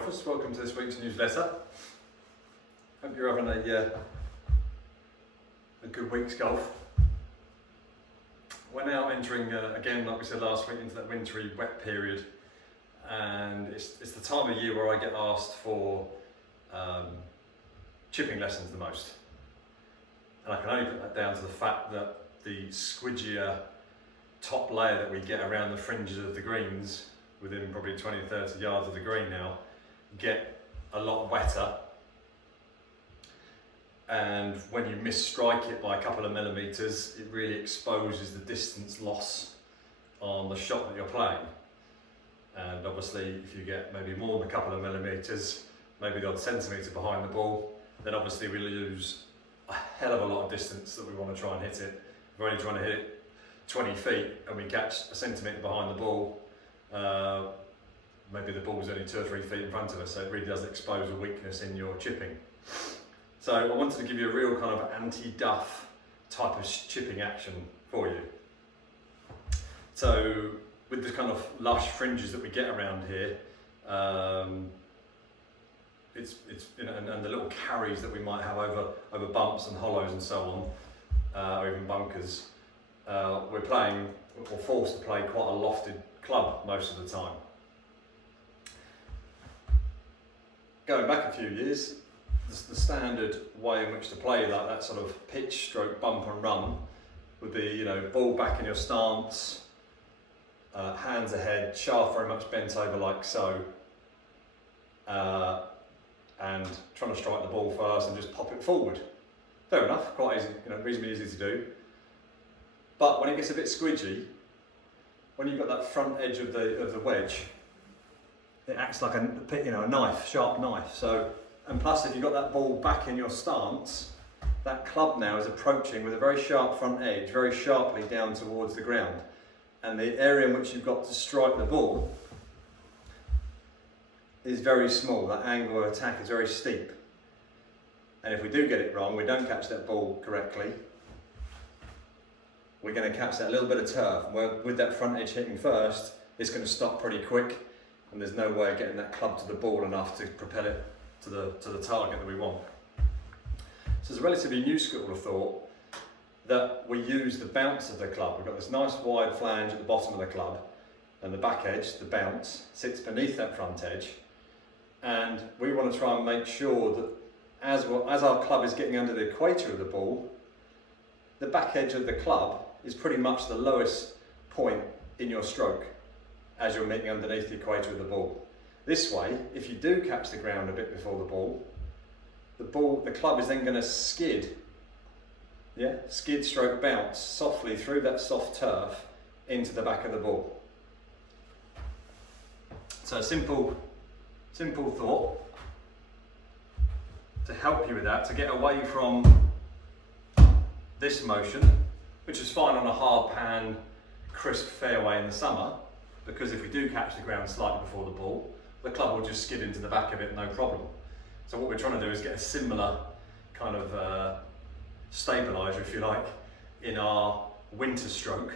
golfers, welcome to this week's newsletter. Hope you're having a good week's golf. We're now entering, again, like we said last week, into that wintry wet period, and it's the time of year where I get asked for chipping lessons the most. And I can only put that down to the fact that the squidgier top layer that we get around the fringes of the greens, within probably 20-30 yards of the green now, get a lot wetter, and when you misstrike it by a couple of millimetres, it really exposes the distance loss on the shot that you're playing. And obviously if you get maybe more than a couple of millimetres, maybe the odd centimetre behind the ball, then obviously we lose a hell of a lot of distance that we want to try and hit it. If we're only trying to hit it 20 feet and we catch a centimetre behind the ball, maybe the ball's only 2 or 3 feet in front of us, so it really does expose a weakness in your chipping. So I wanted to give you a real kind of anti-duff type of chipping action for you. So with the kind of lush fringes that we get around here, it's you know, and the little carries that we might have over bumps and hollows and so on, or even bunkers, we're forced to play quite a lofted club most of the time. Going back a few years, the standard way in which to play that sort of pitch stroke bump and run would be, you know, ball back in your stance, hands ahead, shaft very much bent over like so, and trying to strike the ball first and just pop it forward. Fair enough, quite easy, you know, reasonably easy to do. But when it gets a bit squidgy, when you've got that front edge of the wedge, it acts like a knife, sharp knife. So, and plus if you've got that ball back in your stance, that club now is approaching with a very sharp front edge, very sharply down towards the ground. And the area in which you've got to strike the ball is very small. That angle of attack is very steep. And if we do get it wrong, we don't catch that ball correctly, we're going to catch that little bit of turf. Where with that front edge hitting first, it's going to stop pretty quick, and there's no way of getting that club to the ball enough to propel it to the target that we want. So it's a relatively new school of thought that we use the bounce of the club. We've got this nice wide flange at the bottom of the club, and the back edge, the bounce, sits beneath that front edge, and we want to try and make sure that as our club is getting under the equator of the ball, the back edge of the club is pretty much the lowest point in your stroke as you're meeting underneath the equator of the ball. This way, if you do catch the ground a bit before the club is then going to skid, skid stroke bounce softly through that soft turf into the back of the ball. So a simple thought to help you with that, to get away from this motion, which is fine on a hard pan, crisp fairway in the summer, because if we do catch the ground slightly before the ball, the club will just skid into the back of it, no problem. So what we're trying to do is get a similar kind of stabiliser, if you like, in our winter stroke.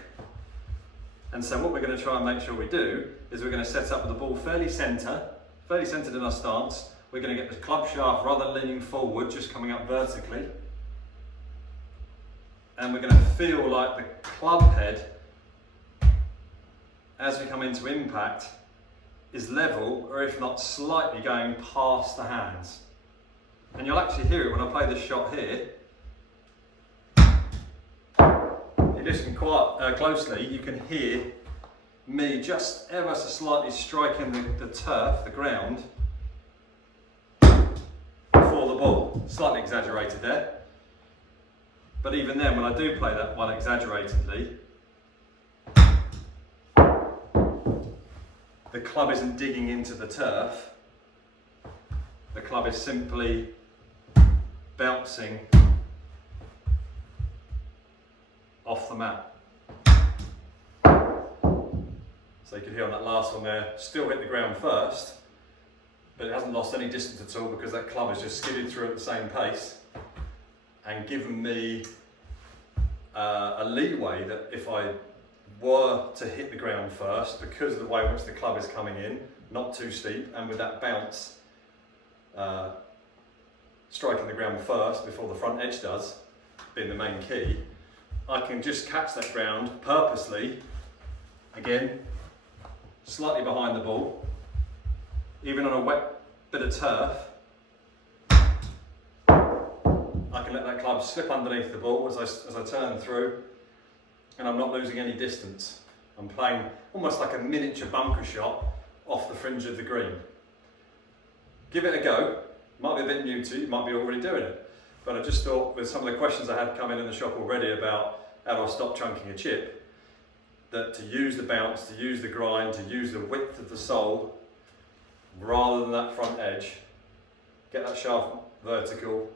And so what we're going to try and make sure we do is we're going to set up with the ball fairly centred in our stance. We're going to get the club shaft rather leaning forward, just coming up vertically. And we're going to feel like the club head, as we come into impact, is level, or if not slightly going past the hands. And you'll actually hear it when I play this shot here. If you listen quite closely, you can hear me just ever so slightly striking the turf, the ground, before the ball. Slightly exaggerated there. But even then, when I do play that one exaggeratedly, the club isn't digging into the turf. The club is simply bouncing off the mat. So you can hear on that last one there, still hit the ground first, but it hasn't lost any distance at all because that club has just skidded through at the same pace and given me a leeway that if I were to hit the ground first, because of the way in which the club is coming in, not too steep, and with that bounce striking the ground first before the front edge does, being the main key, I can just catch that ground purposely, again, slightly behind the ball, even on a wet bit of turf. I can let that club slip underneath the ball as I turn through, and I'm not losing any distance. I'm playing almost like a miniature bunker shot off the fringe of the green. Give it a go. Might be a bit new to you, you might be already doing it, but I just thought with some of the questions I had come in the shop already about how do I stop chunking a chip, that to use the bounce, to use the grind, to use the width of the sole rather than that front edge, get that shaft vertical,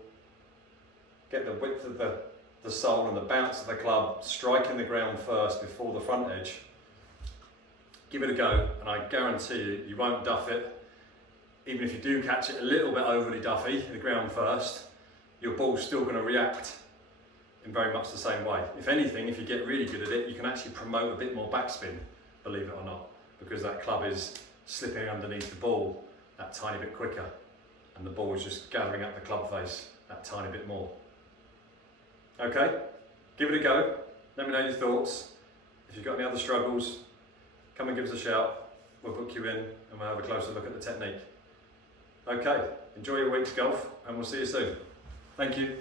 get the width of the sole and the bounce of the club striking the ground first before the front edge. Give it a go, and I guarantee you, you won't duff it. Even if you do catch it a little bit overly duffy, the ground first, your ball's still going to react in very much the same way. If anything, if you get really good at it, you can actually promote a bit more backspin, believe it or not, because that club is slipping underneath the ball that tiny bit quicker, and the ball is just gathering up the club face that tiny bit more. Okay, give it a go. Let me know your thoughts. If you've got any other struggles, come and give us a shout. We'll book you in and we'll have a closer look at the technique. Okay, enjoy your week's golf and we'll see you soon. Thank you.